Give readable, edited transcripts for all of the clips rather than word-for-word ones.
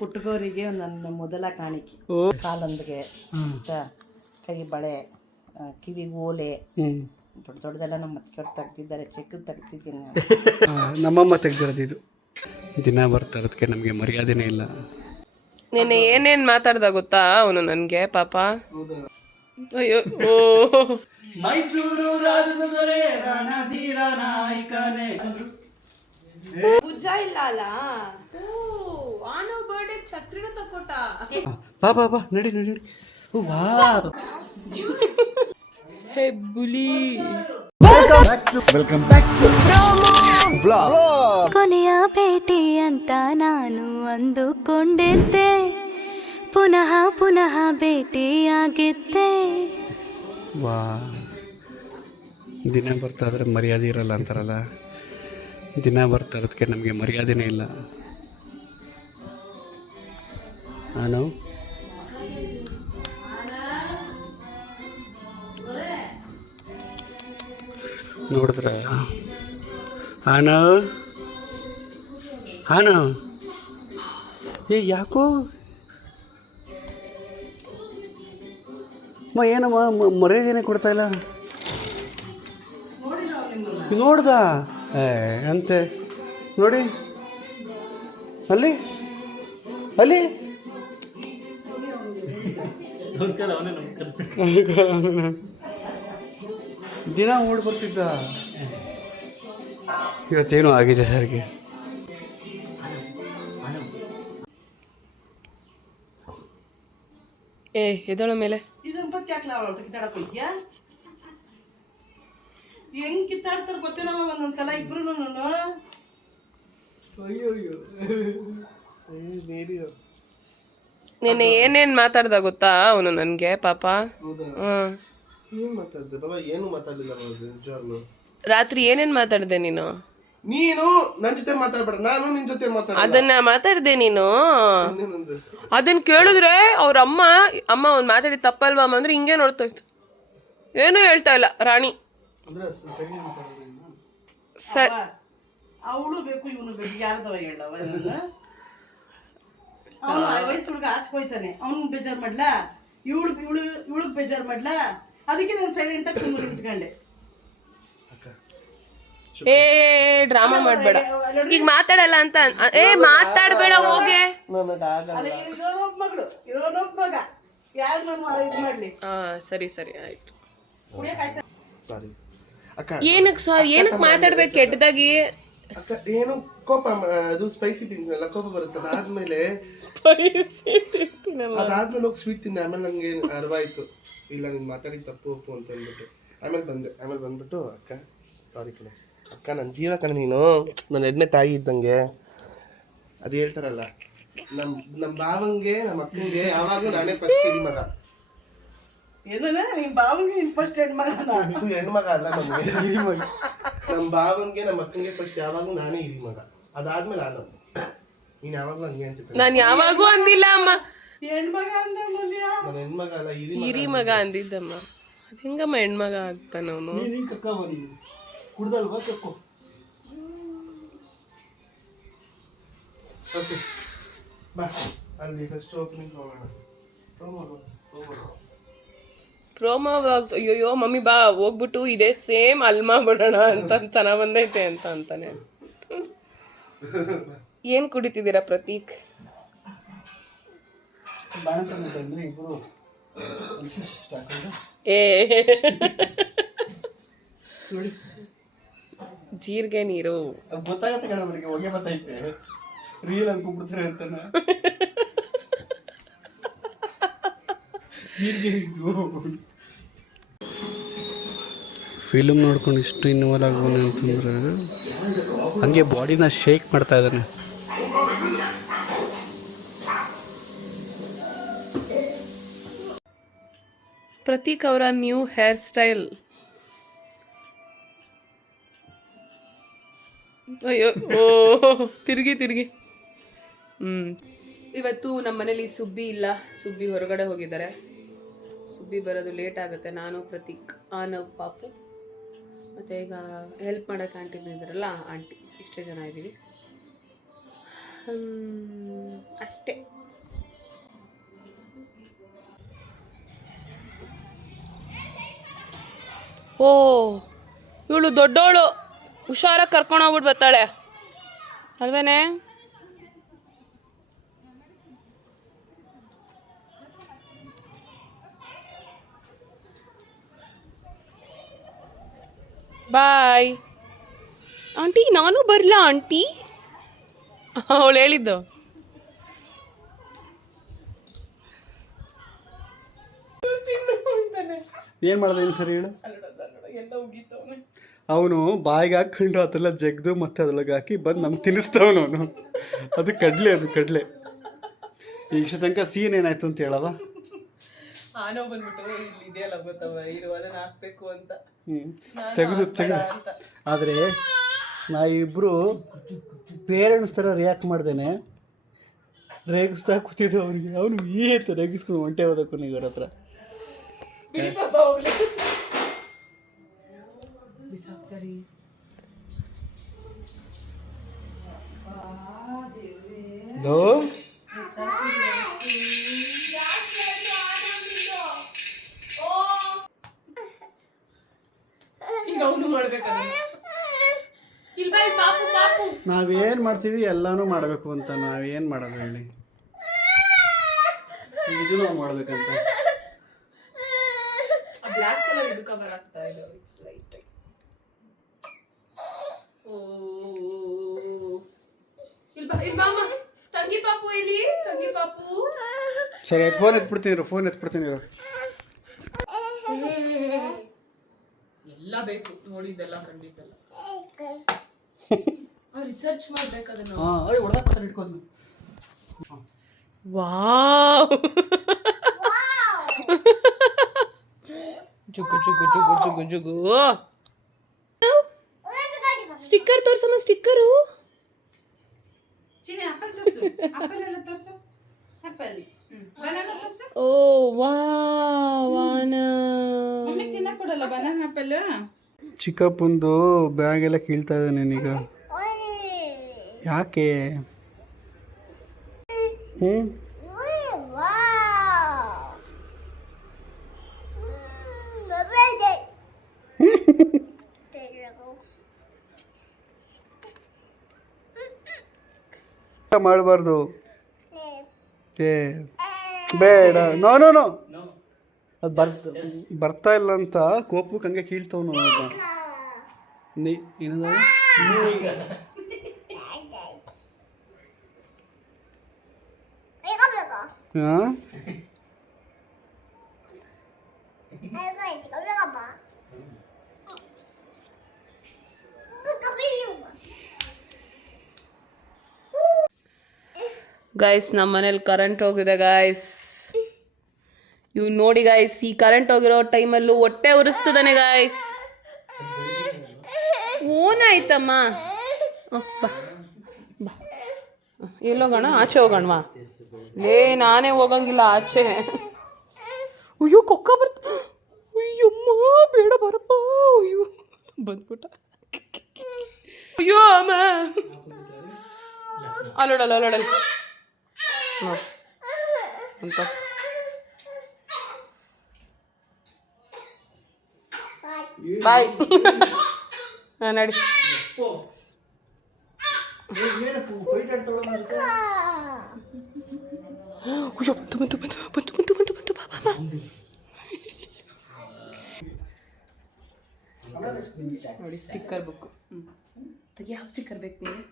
ಪುಟ್ಟಗೌರಿಗೆ ನನ್ನ ಮೊದಲ ಕಾಣಿಕೆ ಕಾಲೊಂದಿಗೆ ಕೈ ಬಳೆ ಕಿವಿಗೆ ಓಲೆ ದೊಡ್ಡ ದೊಡ್ಡದೆಲ್ಲ ನಮ್ಮ ಅತ್ತಿಗೆವ್ರು ತೆಗ್ದಿದ್ದಾರೆ. ಚೆಕ್ ತೆಗ್ದಿದ್ದೀನಿ ನಮ್ಮಮ್ಮ ತೆಗ್ದಿರೋದು ಇದು. ದಿನ ಬರ್ತಾ ಇರೋದಕ್ಕೆ ನಮಗೆ ಮರ್ಯಾದೆನೇ ಇಲ್ಲ. ನೀನು ಏನೇನು ಮಾತಾಡ್ದ ಗೊತ್ತಾ ಅವನು ನನಗೆ ಪಾಪ. ಅಯ್ಯೋ ಓ ಮೈಸೂರು ರಾಜನ ದೊರೆ ರಣಧೀರ ನಾಯಕನೇ ಪೂಜಾ ಇಲ್ಲ ಅಲ್ಲ. ಆನೋ ಬರ್ಡೇ ಛತ್ರಿನ ತಕೊಟ. ಬಾ ಬಾ ಬಾ ನಡಿ ನಡಿ ನಡಿ. ವಾ ಹೇ ಬುಲಿ. ವೆಲ್ಕಮ್ ಬ್ಯಾಕ್ ಟು ಕೊನೆಯ ಭೇಟಿ ಅಂತ ನಾನು ಅಂದುಕೊಂಡಿದ್ದೆ, ಪುನಃ ಪುನಃ ಭೇಟಿಯಾಗಿದ್ದೆ. ವಾ ದಿನ ಬರ್ತಾ ಇದ್ರೆ ಮರ್ಯಾದೆ ಇರಲ್ಲ ಅಂತಾರಲ್ಲ, ದಿನ ಬರ್ತಾ ಇರೋದಕ್ಕೆ ನಮಗೆ ಮರ್ಯಾದೆನೇ ಇಲ್ಲ. ನಾನು ನೋಡಿದ್ರೆ ಹಾನೋ ಹಾನೋ ಏ ಯಾಕೋ ಏನಮ್ಮ ಮರ್ಯಾದೆನೇ ಕೊಡ್ತಾ ಇಲ್ಲ. ನೋಡ್ದ ಅಂತೆ ನೋಡಿ ಅಲ್ಲಿ ಅಲ್ಲಿ ದಿನ ಓಡ್ ಬರ್ತಿದ್ದ. ಇವತ್ತೇನು ಆಗಿದೆ ಸರ್ಗೆ. ಏ ಎದಳ ಮೇಲೆ ಈ ಸಂಪತ್ತಿ ಹಾಕ್ಲ ಕಿತ್ತಾಡಕ್ ಹೋಗ್ತೀಯಾ? ಹೆಂಗ್ ಕಿತ್ತಾಡ್ತಾರ ಗೊತ್ತೇನವ ಒಂದೊಂದ್ಸಲ ಇಬ್ರು. ನೀನು ಏನೇನು ಮಾತಾಡ್ದ ಗೊತ್ತಾ ಅವನು ನನಗೆ ಪಾಪ. ಏನ್ ಮಾತಾಡ್ದೆ ಬಾಬಾ? ಏನು ಮಾತಾಡಲಿಲ್ಲ ನಿಜವಾಗ್ಲು. ರಾತ್ರಿ ಏನೇನು ಮಾತಾಡ್ದೆ ನೀನು? ನೀನು ನನ್ ಜೊತೆ ಮಾತಾಡ್ಬೇಡ, ನಾನು ನಿನ್ ಜೊತೆ ಮಾತಾಡ. ಅದನ್ನ ಮಾತಾಡ್ದೆ ನೀನು. ಅದನ್ನ ಕೇಳಿದ್ರೆ ಅವ್ರ ಅಮ್ಮ ಅವ್ನು ಮಾತಾಡಿ ತಪ್ಪಲ್ವಾ ಅಮ್ಮ ಅಂದ್ರೆ ಹಿಂಗೆ ನೋಡ್ತಾ ಇತ್ತು, ಏನೂ ಹೇಳ್ತಾ ಇಲ್ಲ ರಾಣಿ. ಅವಳು ಬೇಕು ಇವನು ಬೇಕು, ಯಾರದವ ಹೇಳವ? ಅವನು ವಯಸ್ಸೊಳಗೆ ಆಚ್ಕೋಯ್ತಾನೆ, ಅವ್ನು ಬೇಜಾರು ಮಾಡ್ಲಾ, ಇವಳಿಗೆ ಬೇಜಾರು ಮಾಡ್ಲಾ? ಅದಕ್ಕೆ ನಾನು ಸೈಲೆಂಟ್ ಆಗಿ ಸುಮ್ಮನೆ ನಿಂತ್ಕೊಂಡೆ. ಏ ಡ್ರಾಮಾ ಮಾಡ್ಬೇಡ, ಈಗ ಮಾತಾಡಲ್ಲ ಅಂತ. ಏ ಮಾತಾಡ್ಬೇಡ ಹೋಗೆ. ಇರೋನೊಬ್ಬ ಮಗ ಯಾರು ನಾನು ಇದು ಮಾಡ್ಲಿ? ಸರಿ ಸರಿ ಆಯ್ತು. ಸಾರಿ ಅಕ್ಕ. ಏನಕ್ಕೆ ಮಾತಾಡ್ಬೇಕು ಕೆಟ್ಟದಾಗಿ? ಅಕ್ಕ ಏನು ಕೋಪ, ಅದು ಸ್ಪೈಸಿ ತಿಂದಿನಲ್ಲ, ಕೋಪ ಬರುತ್ತೆ. ಅದಾದ್ಮೇಲೆ ಹೋಗಿ ಸ್ವೀಟ್ ತಿಂದೆ. ಆಮೇಲೆ ನಂಗೆ ಅರ್ವಾಯ್ತು, ಇಲ್ಲ ನೀನ್ ಮಾತಾಡಿದ ತಪ್ಪು ಒಪ್ಪು ಅಂತ ಅಂದ್ಬಿಟ್ಟು ಆಮೇಲೆ ಬಂದ್ಬಿಟ್ಟು ಅಕ್ಕ ಸಾರಿ ಕಣ ಅಕ್ಕ, ನನ್ನ ಜೀವ ಕಣ ನೀನು, ನನ್ನ ಎಣ್ಣೆ ತಾಯಿ ಇದ್ದಂಗೆ. ಅದು ಹೇಳ್ತಾರಲ್ಲ, ನಮ್ಮ ಬಾವಂಗೆ ನಮ್ಮ ಅಕ್ಕಂಗೆ ಯಾವಾಗಲೂ ನಾನೇ ಫಸ್ಟ್ ಹಿರಿ ಮಗ. ಏನನ್ನ ನಿಮ್ ಬಾವನ್ಗೆ ಫಸ್ಟ್ ಹೆಣ್ಮಗ ಅಲ್ಲ, ನಮ್ಗೆ ಹಿರಿ ಮಗ. ನಮ್ಮ ಬಾವಂಗೆ ನಮ್ಮ ಅಕ್ಕಂಗೆ ಫಸ್ಟ್ ಯಾವಾಗಲೂ ನಾನೇ ಹಿರಿ ಮಗ. ಅದಾದ್ಮೇಲೆ ನಾನು. ನೀನ್ ಯಾವಾಗಲೂ ಹಂಗೆ ಅಂತ ನಾನು ಯಾವಾಗೂ ಅಂದಿಲ್ಲ ಅಮ್ಮ. ಹೆಣ್ಮಗ ಅಂದ ಮೂಲ್ಯ. ನನ್ನ ಹೆಣ್ಮಗ ಅಲ್ಲ, ಹಿರಿ ಮಗ ಅಂದಿದ್ದಮ್ಮ. ಅದು ಹೆಂಗಮ್ಮ ಹೆಣ್ಮಗ ಆಗ್ತಾನ ಅವನು? ಕುಡ್ದಲ್ವಾ ಕಕ್ಕೋ. ಓಕೆ ಬಾ, ಅಲ್ಲಿ ಫಸ್ಟ್ ಓಪನಿಂಗ್ ಹೋಗೋಣ. Promo vlogs. ಅಯ್ಯೋ ಮಮ್ಮಿ ಬಾ ಹೋಗ್ಬಿಟ್ಟು ಇದೇ ಸೇಮ್ ಅಲ್ಲಿ ಮಾಡ್ಬಿಡೋಣ ಅಂತ ಚೆನ್ನಾಗ್ ಬಂದೈತೆ ಅಂತ ಅಂತಾನೆ. ಏನ್ ಕುಡಿತಿದ್ದೀರಾ ಪ್ರತೀಕ್? ಏ ಜೀರಿಗೆ ನೀರು ಗೊತ್ತಾಗತ್ತೆ ಕಣ ಅವರಿಗೆ, ಹೊಗೆ ಬತ್ತೈತೆ, ರೀಲ್ ಅನ್ಕೊಂಡ್ಬಿಡ್ತಾರೆ ಅಂತಾನ. ಫಿಲ್ಮ್ ನೋಡ್ಕೊಂಡು ಇಷ್ಟು ಇನ್ವಾಲ್ವ್ ಆಗೋಣ ಅಂತಂದ್ರೆ ಹಂಗೆ ಬಾಡಿನ ಶೇಕ್ ಮಾಡ್ತಾ ಇದ್ದಾನೆ. ಪ್ರತೀಕ್ ಅವರ ನ್ಯೂ ಹೇರ್ ಸ್ಟೈಲ್. ಅಯ್ಯೋ ಓ ತಿರುಗಿ. ಇವತ್ತು ನಮ್ಮ ಮನೇಲಿ ಸುಬ್ಬಿ ಇಲ್ಲ, ಸುಬ್ಬಿ ಹೊರಗಡೆ ಹೋಗಿದ್ದಾರೆ. ಸುಬ್ಬಿ ಬರೋದು ಲೇಟ್ ಆಗುತ್ತೆ. ನಾನು ಪ್ರತೀಕ್, ಆನವ್, ಪಾಪು ಮತ್ತು ಈಗ ಹೆಲ್ಪ್ ಮಾಡೋಕ್ಕೆ ಆಂಟಿ ಬಂದಿದ್ದಾರಲ್ಲ ಆಂಟಿ, ಇಷ್ಟೇ ಜನ ಇದ್ದೀವಿ. ಅಷ್ಟೇ. ಓ ಇವಳು ದೊಡ್ಡವಳು, ಹುಷಾರಾಗಿ ಕರ್ಕೊಂಡು ಹೋಗ್ಬಿಟ್ಟು ಬರ್ತಾಳೆ ಅಲ್ವೇನೆ? Bye aunty. ನಾನು ಬರಲಾ ಆಂಟಿ? ಅವಳು ಹೇಳಿದ್ದು. ಏನು ಮಾಡ್ದೆ ಇನ್ನು ಸರಿ ಹೇಳು. ಅವನು ಬಾಯಿಗೆ ಹಾಕ್ಕೊಂಡು ಅದೆಲ್ಲ ಜಗ್ದು ಮತ್ತೆ ಅದ್ರೊಳಗೆ ಹಾಕಿ ಬಂದು ನಮ್ಗೆ ತಿನ್ನಿಸ್ತವನು ಅವನು. ಅದು ಕಡಲೆ. ಈಗ ತನಕ ಸೀನ್ ಏನಾಯ್ತು ಅಂತ ಹೇಳವ. ಆನೋ ಬಂದ್ಬಿಟ್ಟು ಇಲ್ಲಿ ಇದೆಯಲ್ಲ ಗೊತ್ತವ, ಅದನ್ನ ಹಾಕ್ಬೇಕು ಅಂತ ತೆಗೆದು ಆದರೆ ನಾವಿಬ್ಬರು ಪೇರೆಂಟ್ಸ್ ಥರ ರಿಯಾಕ್ಟ್ ಮಾಡ್ದೇನೆ ರೇಗಿಸ್ತಾ ಕೂತಿದ್ದೆ ಅವನಿಗೆ. ಅವನು ಅಂತ ರೇಗಿಸ್ಕೊಂಡು ಹೊಂಟೆ ಹೋದಕ್ಕೂ ನೀವ್ರ ಹತ್ರ ಹಲೋ. ನಾವೇನು ಮಾಡ್ತೀವಿ ಎಲ್ಲಾನು ಮಾಡಬೇಕು ಅಂತ. ನಾವೇನು ಮಾಡೋದು ಹೇಳಿ, ಇದು ನಾವು ಮಾಡ್ಬೇಕಂತ. ಬ್ಲ್ಯಾಕ್ ಕಲರ್ ಇದು ಕವರ್ ಆಗ್ತಾ ಇದೆ ಲೈಟ್. ಓ ಇಲ್ಬಾಮ ತಂಗಿ ಪಾಪು ಎಲ್ಲಿ? ತಂಗಿ ಪಾಪು ಸರಿ, ಫೋನ್ ಎತ್ಬಿಡ್ತೀನಿ. ಎಲ್ಲ ಬೇಕು ನೋಡಿದ್ದೆಲ್ಲ ಕಂಡಿದ್ದೆಲ್ಲ ರಿಸರ್ಚ್ ಮಾಡ್ಬೇಕು ಅದನ್ನು. ವಾವ್ ಜುಗು ಸ್ಟಿಕ್ಕರ್ ತೋರ್ಸಮ್ಮ. ಸ್ಟಿಕ್ಕರು ಓ ವಾನ ಚಿಕ್ಕಪ್ಪಂದು ಬ್ಯಾಗ್ ಎಲ್ಲ ಕೀಳ್ತಾ ಇದ್ದಾನೆ ನೀನೀಗ. ಯಾಕೆ? ಮಾಡಬಾರ್ದು. ಏ ಬೇಡ. ನೋ ಅದು ಬರ್ತಾ ಇಲ್ಲ ಅಂತ ಕೋಪಕ್ಕೆ ಹಂಗೆ ಕೀಳ್ತವನು. ಏನದ ಹಾಂ ಗೈಸ್, ನಮ್ಮ ಮನೇಲಿ ಕರೆಂಟ್ ಹೋಗಿದೆ ಗೈಸ್. ಇವ್ ನೋಡಿ ಗೈಸ್, ಈ ಕರೆಂಟ್ ಹೋಗಿರೋ ಟೈಮಲ್ಲೂ ಹೊಟ್ಟೆ ಉರಿಸ್ತದಾನೆ ಗೈಸ್. ಓನಾಯ್ತಮ್ಮ. ಎಲ್ಲೋಗೋಣ? ಆಚೆ ಹೋಗೋಣವಾ? ನಾನೇ ಹೋಗಂಗಿಲ್ಲ ಆಚೆ. ಅಯ್ಯೋ ಕೊಕ್ಕ ಬರ್ತ. ಅಯ್ಯಮ್ಮ ಬೇಡ ಬರಪ್ಪ. ಅಯ್ಯೋ ಬಂದ್ಬಿಟ್ಟ. ಅಯ್ಯೋ ಅಮ್ಮ ಅಲ್ಲೋಡಲ್ಲ ಅಂತ. ಬಾಯ್ ನಡಿ. ನೋಡಿ ಸ್ಟಿಕ್ಕರ್ ಬುಕ್. ಯಾವ ಸ್ಟಿಕ್ಕರ್ ಬೇಕು ನಿಮಗೆ?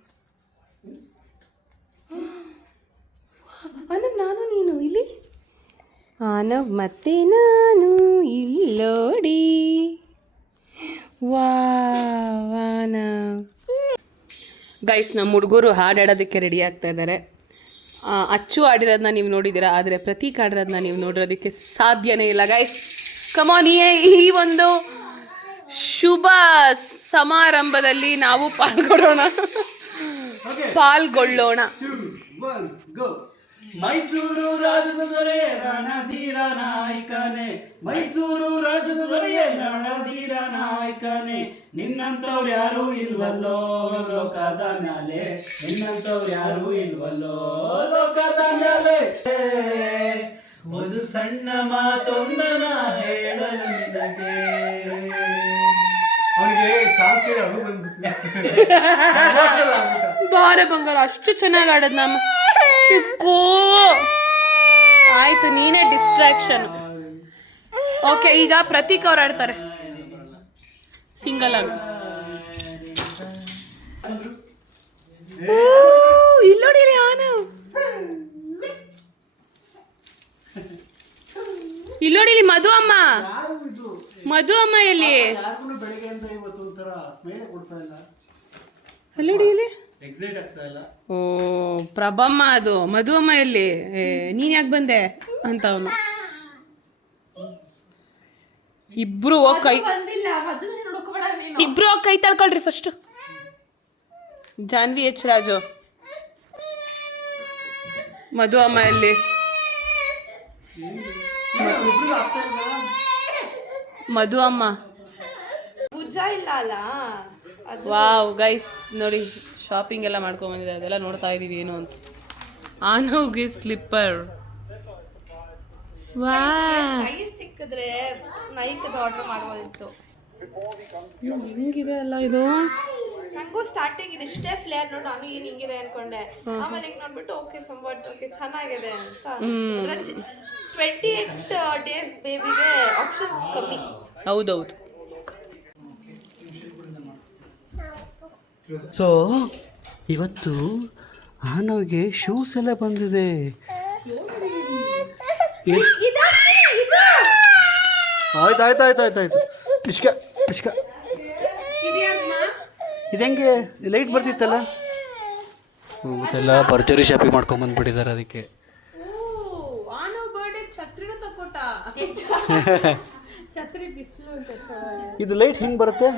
ಆನವ್ ನಾನು ನೀನು ಇಲ್ಲಿ. ಆನವ್ ಮತ್ತೆ ನಾನು ಇಲ್ಲೋಡಿ. ವಾನ ಗೈಸ್, ನಮ್ಮ ಹುಡುಗರು ಹಾಡಾಡೋದಕ್ಕೆ ರೆಡಿ ಆಗ್ತಾ ಇದ್ದಾರೆ. ಅಚ್ಚು ಆಡಿರೋದನ್ನ ನೀವು ನೋಡಿದ್ದೀರಾ, ಆದರೆ ಪ್ರತೀಕ್ ಆಡಿರೋದನ್ನ ನೀವು ನೋಡಿರೋದಕ್ಕೆ ಸಾಧ್ಯನೇ ಇಲ್ಲ ಗೈಸ್. ಕಮಾನ್, ಈ ಒಂದು ಶುಭ ಸಮಾರಂಭದಲ್ಲಿ ನಾವು ಪಾಲ್ಗೊಳ್ಳೋಣ. ಮೈಸೂರು ರಾಜದ ದೊರೆ ರಣಧೀರ ನಾಯಕನೇ, ಮೈಸೂರು ರಾಜದ ದೊರೆಯೇ ರಣಧೀರ ನಾಯಕನೇ, ನಿನ್ನಂತವ್ರು ಯಾರು ಇಲ್ವಲ್ಲೋ ಲೋಕದ ಮ್ಯಾಲೆ, ನಿನ್ನಂತವ್ರು ಯಾರು ಇಲ್ವಲ್ಲೋ ಲೋಕದ ಮ್ಯಾಲೆ. ಒಂದು ಸಣ್ಣ ಮಾತೊಂದನ ಹೇಳಲು ನಿನಗೆ. ಅವನಿಗೆ ಸಾಕು ಅಳು ಬಂದ್ಬಿಟ್ಟು ಬಾರೆ ಬಂಗಾರ, ಅಷ್ಟು ಚೆನ್ನಾಗಿ ಆಡೋದು ನಮ್ಮ ಚಿಕ್ಕು. ಆಯ್ತು, ನೀನೇ ಡಿಸ್ಟ್ರಾಕ್ಷನ್. ಓಕೆ, ಈಗ ಪ್ರತೀಕ್ ಅವ್ರು ಆಡ್ತಾರೆ ಸಿಂಗಲ್ ಆಗಿ. ಇಲ್ಲೋಡಿ ಆನ, ಇಲ್ಲೋಡಿ ಮಧು ಅಮ್ಮ, ಮಧು ಅಮ್ಮ ಎಲ್ಲಿ? ಯಾರಿಗೂ ಬೆಳಿಗ್ಗೆ ಅಂತ ಇವತ್ತು ಒಂಥರ ಸ್ಮೈಲ್ ಕೊಡ್ತಾ ಇಲ್ಲ, ಅಲ್ಲೋಡಿ ಇಲ್ಲಿ ಎಕ್ಸೈಟ್ ಆಗ್ತಾ ಇಲ್ಲ. ಓ ಪ್ರಭಮ್ಮ, ಅದು ಮಧು ಅಮ್ಮ ಎಲ್ಲಿ? ನೀನ್ ಯಾಕೆ ಬಂದೆ ಅಂತ ಅವನು. ಇಬ್ರು ಕೈ ಇಬ್ರು ಕೈ ತಳ್ಕೊಳ್ರಿ ಫಸ್ಟ್. ಜಾನ್ವಿ ಎಚ್ ರಾಜು, ಮಧು ಅಮ್ಮ ಎಲ್ಲಿ? ಮಧು ಅಮ್ಮ. ಭುಜ ಇಲ್ಲ ಅಲ್ಲ. ವಾವ್ ಗೈಸ್, ನೋಡಿ ಶಾಪಿಂಗ್ ಎಲ್ಲ ಮಾಡ್ಕೊಂಡ್ ಬಂದಿದೆ, ಅದೆಲ್ಲ ನೋಡ್ತಾ ಇದೀವಿ ಏನು ಅಂತ. ಆನೋಗೆ ಸ್ಲಿಪ್ಪರ್. ವಾ, ಸೈಜ್ ಸಿಕ್ಕಿದ್ರೆ ನೈಕದ ಆರ್ಡರ್ ಮಾಡ್ಬೋದಿತ್ತು. ಹೆಂಗಿದೆ ಅಲ್ಲ ಇದು. ನಂಗೂ ಸ್ಟಾರ್ಟಿಂಗ್ ಇದಿಷ್ಟೇ ಫ್ಲೇರ್ ನೋಡಿ ನಾನು ಏನ್ ಹಿಂಗಿದೆ ಅನ್ಕೊಂಡೆ. ಆಮೇಲೆ ಈಗ ನೋಡ್ಬಿಟ್ಟು ಓಕೆ ಸಂಬಟ್ ಓಕೆ ಚೆನ್ನಾಗಿದೆ ಅಂತ. 28 ಡೇಸ್ ಬೇಬಿಗೆ ಆಪ್ಷನ್ಸ್ ಕಮ್ಮಿ. ಹೌದೌದು. ಸೊ ಇವತ್ತು ಆನವ್ಗೆ ಶೂಸ್ ಎಲ್ಲ ಬಂದಿದೆ. ಆಯ್ತು ಆಯ್ತು ಆಯ್ತು ಆಯ್ತು ಆಯ್ತು. ಇಷ್ಕ ಇಷ್ಕ ಇದೆಂಗೆ ಲೈಟ್ ಬರ್ತಿತ್ತಲ್ಲ, ಮತ್ತೆಲ್ಲ ಭರ್ಜರಿ ಶಾಪಿಂಗ್ ಮಾಡ್ಕೊಂಡ್ ಬಂದ್ಬಿಟ್ಟಿದ್ದಾರೆ ಅದಕ್ಕೆ. ಆನೋ ಬರ್ಡೇ ಛತ್ರಿನೂ ತಕೊಟ. ಛತ್ರಿ ಬಿಸಿಲು ಅಂತ. ಇದು ಲೈಟ್ ಹಿಂಗೆ ಬರುತ್ತೆ.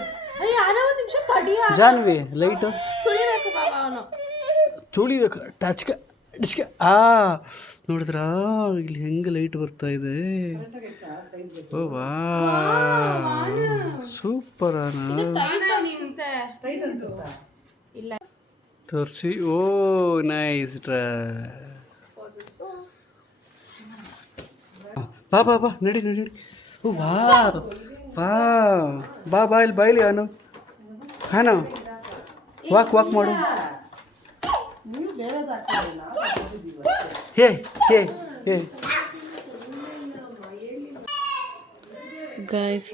ಅಯ್ಯ ಆನೋ ಒಂದು ನಿಮಿಷ ತಡಿಯ. ಜಾನ್ವಿ ಲೈಟು ತುಳಿಬೇಕು ಬಾಬಾ ಅವನು. ತುಳಿಬೇಕು. ಟಚ್ಕ ಡಿಸ್ಕ ನೋಡಿದ್ರ ಇಲ್ಲಿ ಹೆಂಗೆ ಲೈಟ್ ಬರ್ತಾ ಇದೆ. ಓ ವಾ, ಸೂಪರ್ ತೋರಿಸಿ. ಓ ನೈಸ್ ಬಾ ಬಾ ಬಾ, ನಡಿ ನಡಿ ನಡಿ. ಓ ವಾ ವಾ, ಬಾ ಬಾ ಇಲ್ಲಿ ಬಾಯ್ಲಿ ಆನು ಹಾನ, ವಾಕ್ ವಾಕ್ ಮಾಡು. ಹೇ ಹೇ ಹೇ ಗೈಸ್,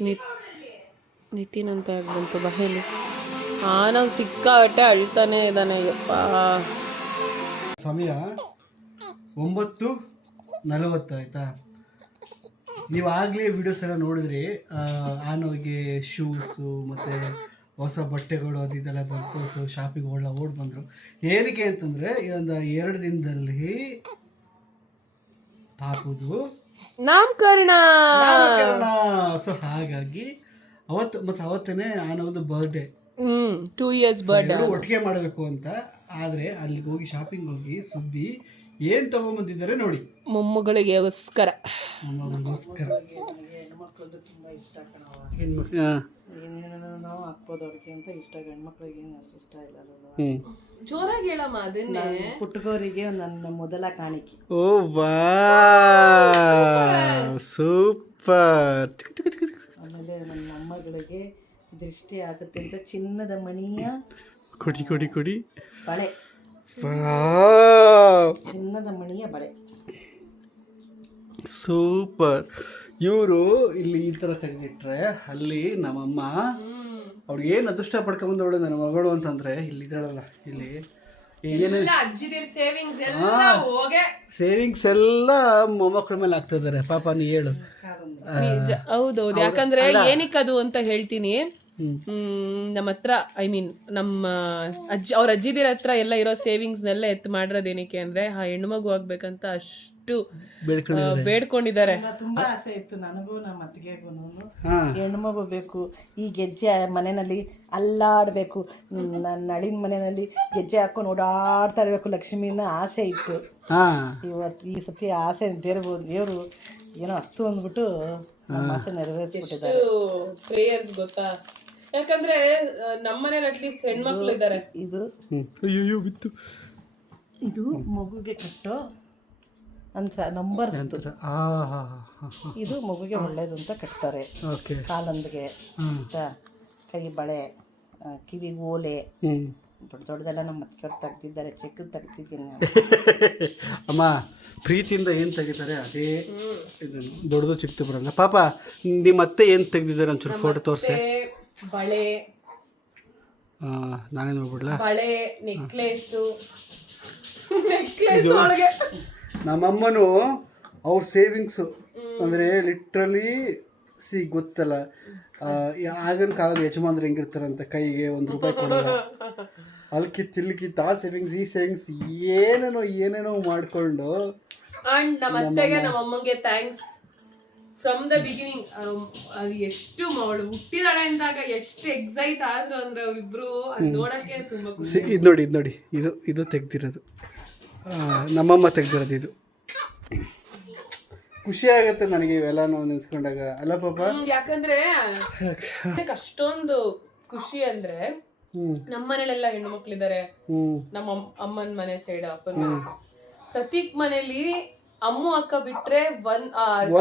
ನಿತಿನ್ ಅಂತ ಬಂತು ಬಹೇಲಿ. ನಾವು ಸಿಕ್ಕಾಗಟ್ಟೆ ಅಳ್ತಾನೆ ಇದ್ದಾನೆ. ಯಪ್ಪ, ಸಮಯ 9:40 ಆಯಿತಾ. ನೀವು ಆಗಲೇ ವಿಡಿಯೋಸ್ ಎಲ್ಲ ನೋಡಿದ್ರಿ. ಆನೋಗೆ ಶೂಸು ಮತ್ತು ಹೊಸ ಬಟ್ಟೆಗಳು ಅದು ಇದೆಲ್ಲ ಬಂತು. ಸೊ ಶಾಪಿಂಗ್ ಓಡ್ ಬಂದರು. ಏನಕ್ಕೆ ಅಂತಂದರೆ ಒಂದು 2 ದಿನದಲ್ಲಿ ಪಾಪುದು ನಾಮಕರಣ. ಸೊ ಹಾಗಾಗಿ ಅವತ್ತೇ ಆನೋದು ಬರ್ಡೇ. 2 years ಬರ್ಡೇ ಒಟ್ಟಿಗೆ ಮಾಡಬೇಕು ಅಂತ. ಆದರೆ ಅಲ್ಲಿಗೆ ಹೋಗಿ ಶಾಪಿಂಗ್ ಹೋಗಿ ಸುಬ್ಬಿ ಏನು ತೊಗೊಂಬಂದಿದ್ದಾರೆ ನೋಡಿ, ಮೊಮ್ಮಗಳಿಗೋಸ್ಕರ. ಏನೇನೋ ಹಾಕ್ಬೋದು ಅವ್ರಿಗೆ ಅಂತ ಇಷ್ಟ. ಗಂಡ್ಮಕ್ಳಿಗೆ ಏನು ಅಷ್ಟು ಇಷ್ಟ ಇಲ್ಲ. ಜೋರಾಗಿ ಹೇಳಮ್ಮ ಅದನ್ನೇ. ಪುಟ್ಟಗೋರಿಗೆ ನನ್ನ ಮೊದಲ ಕಾಣಿಕೆ. ಓ ವಾ, ಸೂಪರ್. ಆಮೇಲೆ ನನ್ನ ಮೊಮ್ಮಗಳಿಗೆ ದೃಷ್ಟಿ ಆಗುತ್ತೆ ಅಂತ ಚಿನ್ನದ ಮಣಿಯ ಕೊಡಿ ಕೊಡಿ ಕೊಡಿ ಬಳೆ, ಚಿನ್ನದ ಮಣಿಯ ಬಳೆ. ಸೂಪರ್. ಇವರು ಇಲ್ಲಿ ಈ ಥರ ತೆಗೆದಿಟ್ರೆ ಅಲ್ಲಿ ನಮ್ಮಮ್ಮ ಅವ್ಳಿಗೆ ಏನು ಅದೃಷ್ಟ ಪಡ್ಕೊಂಬಂದವಳು ನನ್ನ ಮಗಳು ಅಂತಂದರೆ ಇಲ್ಲಿ ಇದ್ದಾಳಲ್ಲ, ಇಲ್ಲಿ ಸೇವಿಂಗ್ಸ್ ಎಲ್ಲ ಮೊಮ್ಮಕ್ಕಳ ಮೇಲೆ ಆಗ್ತಾ ಇದ್ದಾರೆ. ಪಾಪ ನೀ ಹೇಳು. ಹೌದೌದು, ಯಾಕಂದ್ರೆ ಏನಕ್ಕದು ಅಂತ ಹೇಳ್ತೀನಿ. ನಮ್ಮ ಹತ್ರ ನಮ್ಮ ಅವ್ರ ಅಜ್ಜಿದಿರ ಹತ್ರ ಎಲ್ಲ ಇರೋ ಸೇವಿಂಗ್ಸ್ನೆಲ್ಲ ಎತ್ತು ಮಾಡಿರೋದೇನಕ್ಕೆ ಅಂದ್ರೆ ಆ ಹೆಣ್ಮಗು ಆಗ್ಬೇಕಂತ ಅಷ್ಟು ಬೇಡ್ಕೊಂಡಿದ್ದಾರೆ. ತುಂಬಾ ಆಸೆ ಇತ್ತು ನನಗೂ ನಮ್ಮ ಅತ್ತಿಗೆಗೂ. ಹೆಣ್ಮಗು ಬೇಕು, ಈ ಗೆಜ್ಜೆ ಮನೆಯಲ್ಲಿ ಅಲ್ಲಾಡಬೇಕು, ನನ್ನ ಅಳಿನ ಮನೆಯಲ್ಲಿ ಗೆಜ್ಜೆ ಹಾಕೊಂಡು ಓಡಾಡ್ತಾ ಇರಬೇಕು ಲಕ್ಷ್ಮಿನ ಆಸೆ ಇತ್ತು. ಹಾಂ ಇವತ್ತು ಈ ಸತಿ ಆಸೆ ದೇವರು ಏನೋ ಹತ್ತು ಅಂದ್ಬಿಟ್ಟು ನಮ್ಮ ಆಸೆ ನೆರವೇರಿಸ್ಬಿಟ್ಟಿದ್ದಾರೆ. ಪ್ರೇಯರ್ಸ್ ಗೊತ್ತಾ, ಯಾಕಂದ್ರೆ ನಮ್ಮನೇಲಿ ಅಟ್ಲೀಸ್ಟ್ ಹೆಣ್ಮಕ್ಳು ಇದ್ದಾರೆ. ಇದು ಅಯ್ಯೋ ಬಿತ್ತು. ಇದು ಮಗುಗೆ ಕಟ್ಟೋ ನಂಬರ್. ಇದು ಮಗುಗೆ ಒಳ್ಳೇದು ಅಂತ ಕಟ್ತಾರೆ. ಓಕೆ. ಕಾಲಂದಿಗೆ ಕೈ ಬಳೆ, ಕಿವಿಗೆ ಓಲೆ, ದೊಡ್ಡ ದೊಡ್ಡದೆಲ್ಲ ನಮ್ಮ ಅತ್ತಿಗೆವ್ರು ತೆಗ್ದಿದ್ದಾರೆ. ಚಿಕ್ಕದು ತೆಗ್ದಿದ್ದೀನಿ ನಾನು. ಅಮ್ಮ ಪ್ರೀತಿಯಿಂದ ಏನು ತೆಗಿತಾರೆ ಅದೇ ಇದನ್ನು, ದೊಡ್ಡದು ಚಿಕ್ಕದು ಬರಲ್ಲ. ಪಾಪ ನಿಮ್ಮ ಅತ್ತೆ ಏನು ತೆಗ್ದಿದ್ದಾರೆ ಒಂಚೂರು ಫೋಟೋ ತೋರಿಸಿ. ಬಳೆ, ನಾನೇ ನೋಡ್ಬಿಡ್ಲಾ? ಬಳೆ, ನೆಕ್ಲೇಸು ಒಳಗೆ ನಮ್ಮಮ್ಮನು ಅವ್ರ ಸೇವಿಂಗ್ಸು ಅಂದರೆ ಲಿಟ್ರಲಿ ಗೊತ್ತಲ್ಲ, ಆಗಿನ ಕಾಲದ ಯಜಮಾನ್ರು ಹೆಂಗಿರ್ತಾರಂತ, ಕೈಗೆ ₹1 ಕೊಡಲ್ಲ, ಅಲ್ಕಿತ್ತು ಆ ಸೇವಿಂಗ್ಸ್ ಈ ಸೇವಿಂಗ್ಸ್ ಏನೇನೋ ಮಾಡಿಕೊಂಡು. ಅಂಡ್ ನಮ್ಮ ಅತ್ತೆಗೆ ನಮ್ಮ ಅಮ್ಮಂಗೆ ಥ್ಯಾಂಕ್ಸ್ ಫ್ರಮ್ ದ ಬಿಗಿನಿಂಗ್. ಅದು ಎಷ್ಟು ಅವಳು ಹುಟ್ಟಿದಾಳೆ ಅಂದಾಗ ಎಷ್ಟು ಎಕ್ಸೈಟ್ ಆದ್ರು ಅಂದ್ರೆ ಅವರಿಬ್ರು ಅದು ನೋಡಕ್ಕೆ ತುಂಬಾ ಖುಷಿ. ಇದು ನೋಡಿ ಇದು ತೆಗ್ದಿರೋದು, ನಮ್ಮಮ್ಮ ತೆಗ್ದಿರೋದು. ಇದು ಖುಷಿ ಆಗತ್ತೆ ನನಗೆ ಇವೆಲ್ಲ ನೆನ್ಸ್ಕೊಂಡಾಗ, ಅಲ್ಲ ಪಾಪ? ಯಾಕಂದ್ರೆ ಅಷ್ಟೊಂದು ಖುಷಿ ಅಂದ್ರೆ ನಮ್ಮನೇಲೆಲ್ಲ ಹೆಣ್ಣು ಮಕ್ಳಿದ್ದಾರೆ. ನಮ್ಮ ಅಮ್ಮನ ಮನೆ ಸೈಡ್, ಅಪ್ಪನ ಮನೆ ಸೈಡ್, ಪ್ರತಿ ಮನೇಲಿ ಅಮ್ಮು ಅಕ್ಕ ಬಿಟ್ರೆ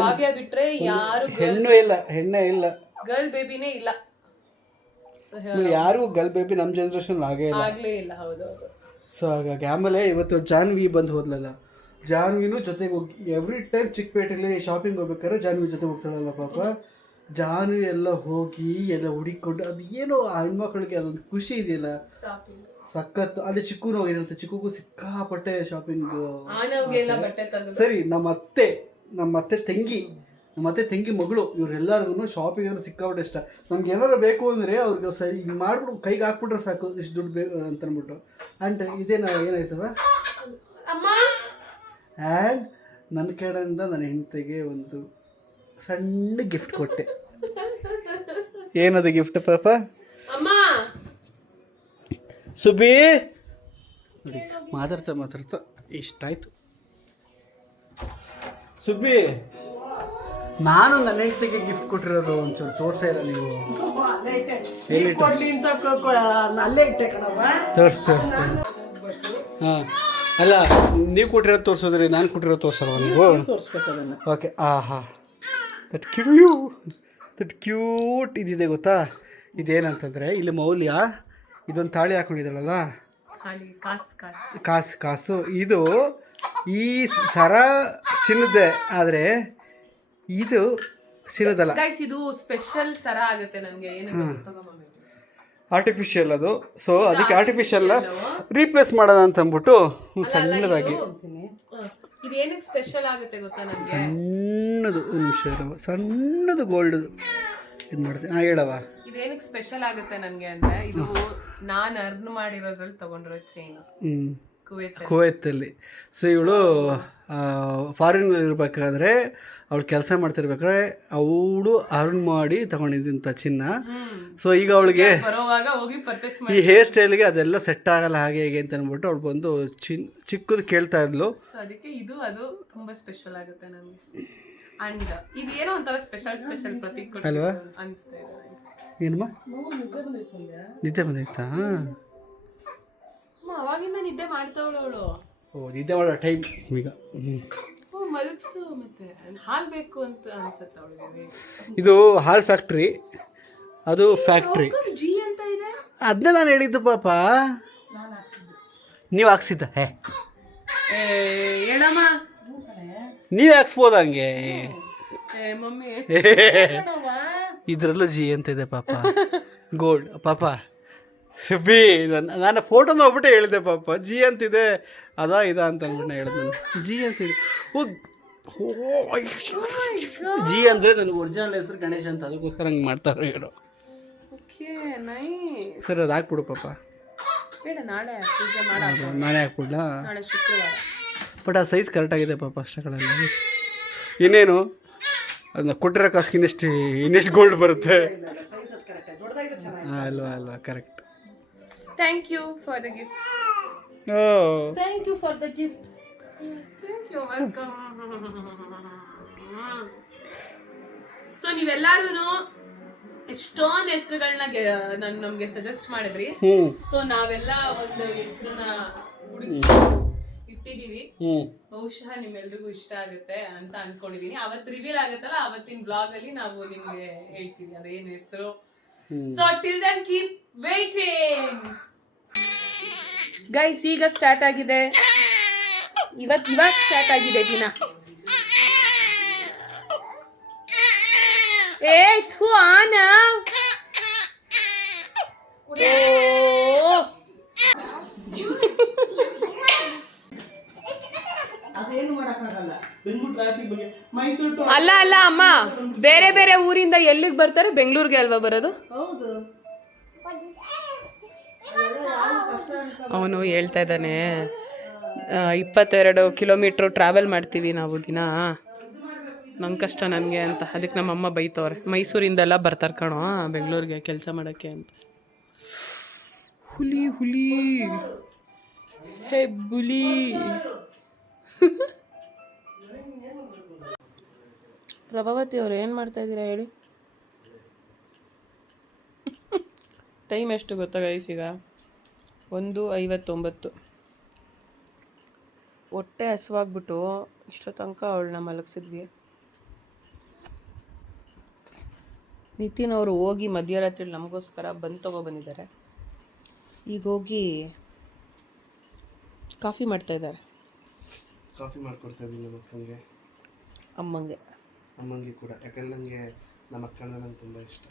ಕಾವ್ಯ ಬಿಟ್ರೆ ಯಾರು ಹೆಣ್ಣೇ ಇಲ್ಲ, ಗರ್ಲ್ ಬೇಬಿನೇ ಇಲ್ಲ. ಯಾರು ಗರ್ಲ್ ಬೇಬಿ ನಮ್ಮ ಜನರೇಷನ್ ಆಗ್ಲೇ ಇಲ್ಲ. ಹೌದೌದು. ಸೊ ಹಾಗಾಗಿ ಆಮೇಲೆ ಇವತ್ತು ಜಾನ್ವಿ ಬಂದು ಹೋದ್ಲಲ್ಲ, ಜಾನ್ವಿನೂ ಜೊತೆಗೆ ಹೋಗಿ ಎವ್ರಿ ಟೈಮ್ ಚಿಕ್ಕಪೇಟೆಯಲ್ಲಿ ಶಾಪಿಂಗ್ ಹೋಗ್ಬೇಕಾದ್ರೆ ಜಾನ್ವಿ ಜೊತೆ ಹೋಗ್ತಾಳಲ್ಲ ಪಾಪ. ಜಾನ್ವಿ ಎಲ್ಲ ಹೋಗಿ ಎಲ್ಲ ಹುಡುಕೊಂಡು, ಅದು ಏನೋ ಆ ಹೆಣ್ಮಕ್ಳಿಗೆ ಅದೊಂದು ಖುಷಿ ಇದೆಯಲ್ಲ, ಸಖತ್ತು. ಅಲ್ಲಿ ಚಿಕ್ಕೂ ಹೋಗಿದಂತೆ, ಚಿಕ್ಕಗೂ ಸಿಕ್ಕಾಪಟ್ಟೆ ಶಾಪಿಂಗ್. ಸರಿ, ನಮ್ಮ ಅತ್ತೆ ತಂಗಿ ಮಗಳು ಇವರೆಲ್ಲರಿಗೂ ಶಾಪಿಂಗ್ ಅಂದ್ರೆ ಸಿಕ್ಕಾಪಟ್ಟೆ ಇಷ್ಟ. ನಮ್ಗೆ ಏನಾರು ಬೇಕು ಅಂದರೆ ಅವ್ರಿಗೆ ಹಿಂಗೆ ಮಾಡ್ಬಿಟ್ಟು ಕೈಗೆ ಹಾಕ್ಬಿಟ್ರೆ ಸಾಕು, ಇಷ್ಟು ದುಡ್ಡು ಬೇಕು ಅಂತ ಅಂದ್ಬಿಟ್ಟು. ಆ್ಯಂಡ್ ಏನಾಯ್ತವ, ಆ್ಯಂಡ್ ನನ್ನ ಕಡೆಯಿಂದ ನನ್ನ ಹೆಂಡತಿಗೆ ಒಂದು ಸಣ್ಣ ಗಿಫ್ಟ್ ಕೊಟ್ಟೆ. ಏನದು ಗಿಫ್ಟ್ ಪಾಪ? ಸುಬ್ಬಿ ನೋಡಿ, ಮಾತಾಡ್ತಾ ಇಷ್ಟಾಯ್ತು. ಸುಬ್ಬಿ, ನಾನು ನನ್ನ ಹೆಂಡತಿಗೆ ಗಿಫ್ಟ್ ಕೊಟ್ಟಿರೋದು ಒಂಚೂರು ತೋರಿಸೇ ಇಲ್ಲ ನೀವು. ತೋರಿಸ್ತಾ ಹಾಂ, ಅಲ್ಲ ನೀವು ಕೊಟ್ಟಿರೋದು ತೋರಿಸೋದ್ರಿ, ನಾನು ಕೊಟ್ಟಿರೋದು ತೋರಿಸಲ್ವ ನೀವು? ಓಕೆ. ದಟ್ ಕ್ಯೂಟ್ ಇದಿದೆ ಗೊತ್ತಾ? ಇದೇನಂತಂದರೆ ಇಲ್ಲಿ ಮೌಲ್ಯ ಇದೊಂದು ತಾಳಿ ಹಾಕೊಂಡಿದ್ದಾಳಲ್ಲ, ಕಾಸು. ಇದು ಈ ಸರ ಚಿನ್ನದೆ, ಆದರೆ ಇದು ಚಿನ್ನದಲ್ಲ. ಇದು ಸ್ಪೆಷಲ್ ಸರ ಆಗುತ್ತೆ ನಮಗೆ. ಆರ್ಟಿಫಿಷಿಯಲ್ ಅದು. ಸೊ ಅದಕ್ಕೆ ಆರ್ಟಿಫಿಷಿಯಲ್ ರೀಪ್ಲೇಸ್ ಮಾಡೋಣ ಅಂತ ಅಂದ್ಬಿಟ್ಟು ಸಣ್ಣದಾಗಿ ಇದೇನಕ್ಕೆ ಸ್ಪೆಷಲ್ ಆಗುತ್ತೆ ಗೊತ್ತಾ ನಮಗೆ? ಸಣ್ಣದು ಒಂದು ನಿಮಿಷ ಇರವ, ಸಣ್ಣದು ಗೋಲ್ಡ್ ಇದು ಮಾಡ್ತೀನಿ. ಹೇಳವ, ಇದೇನಕ್ಕೆ ಸ್ಪೆಷಲ್ ಆಗುತ್ತೆ ನನಗೆ ಅಂದರೆ, ಇದು ನಾನು ಅರ್ನ್ ಮಾಡಿರೋದ್ರಲ್ಲಿ ತಗೊಂಡಿರೋ ಚೈನ್ ಕುವೈತಲ್ಲಿ. ಸೊ ಇವಳು ಫಾರಿನಲ್ಲಿ ಇರಬೇಕಾದ್ರೆ, ಅವಳು ಕೆಲಸ ಮಾಡ್ತಿರ್ಬೇಕಾದ್ರೆ ಅವಳು ಅರ್ನ್ ಮಾಡಿ ತಗೊಂಡಿದ್ದಂಥ ಚಿನ್ನ. ಸೊ ಈಗ ಅವಳಿಗೆ ಈ ಹೇರ್ ಸ್ಟೈಲ್ಗೆ ಅದೆಲ್ಲ ಸೆಟ್ ಆಗಲ್ಲ ಹಾಗೆ ಹೇಗೆ ಅಂತ ಅಂದ್ಬಿಟ್ಟು ಅವಳು ಬಂದು ಚಿಕ್ಕದು ಕೇಳ್ತಾ ಇದ್ಲು. ಅದಕ್ಕೆ ಇದು ಅದು ತುಂಬ ಸ್ಪೆಷಲ್ ಆಗುತ್ತೆ ನನಗೆ. ಅಂಡ್ ಇದು ಏನೋ ಒಂಥರ ಸ್ಪೆಷಲ್ ಪ್ರತೀಕ್ ಅಲ್ವಾ ಅನಿಸ್ತಾ ಇದೆ. ಏನಮ್ಮ ನಿದ್ದೆ ಬಂದೈತಾ? ಅವಾಗಿಂದ ನಿದ್ದೆ ಮಾಡ್ತಾವಳು ಅವಳು. ನಿದ್ದೆ ಮಾಡೋ ಟೈಮ್ ಈಗ. ಮಲಗಿಸು, ಮತ್ತೆ ಹಾಲು ಬೇಕು ಅಂತ ಅನ್ಸುತ್ತೆ ಅವಳಿಗೆ. ಇದು ಹಾಲ್ ಫ್ಯಾಕ್ಟ್ರಿ, ಅದು ಫ್ಯಾಕ್ಟ್ರಿ ಜಿ ಅಂತ ಇದೆ. ಅದನ್ನೇ ನಾನು ಹೇಳಿದ್ದು ಪಾಪ, ನೀವು ಹಾಕ್ಸಿದ್ದ? ಹೇಳಮ್ಮ, ನೀವೇ ಹಾಕ್ಸ್ಬೋದು ಹಂಗೆ. ಮಮ್ಮಿ ಇದರಲ್ಲೂ ಜಿ ಅಂತ ಇದೆ ಪಾಪ, ಗೋಲ್ಡ್ ಪಾಪ. ಸುಬ್ಬಿ, ನಾನು ಫೋಟೋ ನೋಡ್ಬಿಟ್ಟೆ ಹೇಳಿದೆ ಪಾಪ, ಜಿ ಅಂತಿದೆ, ಇದಾ ಅಂತ ಅಂದ್ಬಿಟ್ಟು ಹೇಳಿದೆ ನಾನು. ಜಿ ಅಂತಿದೆ. ಜಿ ಅಂದರೆ ನನಗೆ ಒರಿಜಿನಲ್ ಹೆಸರು ಗಣೇಶ್ ಅಂತ, ಅದಕ್ಕೋಸ್ಕರ ಹಂಗೆ ಮಾಡ್ತಾರೆ ಹೇಳೋ. ಸರಿ, ಅದು ಹಾಕ್ಬಿಡು ಪಾಪ. ನಾಳೆ ಪೂಜೆ ಮಾಡೋದು, ನಾನೇ ಹಾಕ್ಬಿಡ್ಲಾ? ನಾಳೆ ಶುಕ್ರವಾರ. ಬಟ್ ಆ ಸೈಜ್ ಕರೆಕ್ಟಾಗಿದೆ ಪಾಪ ಅಷ್ಟಗಳಲ್ಲಿ. ಇನ್ನೇನು ಅದನ್ನ ಕೊಟ್ಟಿರೋ ಕಾಸ್ಗೆ ಇನ್ನೆಷ್ಟು ಗೋಲ್ಡ್ ಬರುತ್ತೆ ಅಲ್ವಾ? Correct. Thank you for the gift. Thank you for the gift. So ನೀವೆಲ್ಲಾರು ಎಷ್ಟೊಂದು ಹೆಸರುಗಳನ್ನ ನಮ್ಗೆ ಸಜೆಸ್ಟ್ ಮಾಡಿದ್ರಿ. ಸೊ ನಾವೆಲ್ಲ ಒಂದು ಹೆಸರನ್ನ ಇಟ್ಟಿದೀವಿ. ಬಹುಶಃ ನಿಮ್ಮೆಲ್ರಿಗೂ ಇಷ್ಟ ಆಗುತ್ತೆ ಅಂತ ಅನ್ಕೊಂಡಿದೀನಿ. ಅವತ್ತು ರಿವೀಲ್ ಆಗುತ್ತಲ್ಲ, ಅವತ್ತಿನ ಬ್ಲಾಗ್ ಅಲ್ಲಿ ನಾವು ನಿಮ್ಗೆ ಹೇಳ್ತೀವಿ ಅದೇನು ಹೆಸರು. So till then keep waiting guys. ಈಗ ಸ್ಟಾರ್ಟ್ ಆಗಿದೆ, ಇವಾಗ ಸ್ಟಾರ್ಟ್ ಆಗಿದೆ ದಿನ. ಏ ಥೂ ಆನ ಅದೇನು ಮಾಡೋಕ್ಕಾಗಲ್ಲ. ಬೆಂಗಳೂರು ಟ್ರಾಫಿಕ್ ಬಗ್ಗೆ ಮೈಸೂರು ಟು ಅಲ್ಲ ಅಲ್ಲ ಅಮ್ಮ, ಬೇರೆ ಬೇರೆ ಊರಿಂದ ಎಲ್ಲಿಗೆ ಬರ್ತಾರೆ? ಬೆಂಗಳೂರಿಗೆ ಅಲ್ವಾ ಬರೋದು? ಹೌದು. ಅವನು ಹೇಳ್ತಾ ಇದ್ದಾನೆ 22 ಕಿಲೋಮೀಟ್ರ್ ಟ್ರಾವೆಲ್ ಮಾಡ್ತೀವಿ ನಾವು ದಿನ, ನಂಗೆ ಕಷ್ಟ ನನಗೆ ಅಂತ. ಅದಕ್ಕೆ ನಮ್ಮಮ್ಮ ಬೈತವ್ರೆ, ಮೈಸೂರಿಂದೆಲ್ಲ ಬರ್ತಾರೆ ಕಣೋ ಬೆಂಗಳೂರಿಗೆ ಕೆಲಸ ಮಾಡೋಕ್ಕೆ ಅಂತ. ಹುಲಿ ಹುಲಿ ಹೆಬ್ಬುಲಿ. ಪ್ರಭಾವತಿ ಅವ್ರು ಏನು ಮಾಡ್ತಾ ಇದ್ದೀರಾ ಹೇಳಿ? ಟೈಮ್ ಎಷ್ಟು ಗೊತ್ತಾ ಗೈಸ್? ಈಗ 1:59. ಹೊಟ್ಟೆ ಹಸುವಾಗ್ಬಿಟ್ಟು ಇಷ್ಟೋ ತನಕ ಅವಳನ್ನ ಮಲಗಿಸಿದ್ವಿ. ನಿತಿನ್ ಅವರು ಹೋಗಿ ಮಧ್ಯರಾತ್ರಿ ನಮಗೋಸ್ಕರ ಬಂದು ತೊಗೊಬಂದಿದ್ದಾರೆ. ಈಗ ಹೋಗಿ ಕಾಫಿ ಮಾಡ್ತಾ ಇದ್ದಾರೆ. ಕಾಫಿ ಮಾಡ್ಕೊಡ್ತಾ ಇದ್ದೀನಿ ನಮ್ಮ ಅಕ್ಕನಿಗೆ, ಅಮ್ಮಂಗೆ ಅಮ್ಮಂಗೆ ಕೂಡ. ಯಾಕಂದ್ರೆ ನನಗೆ ನಮ್ಮ ಅಕ್ಕನ ನಂಗೆ ತುಂಬ ಇಷ್ಟ.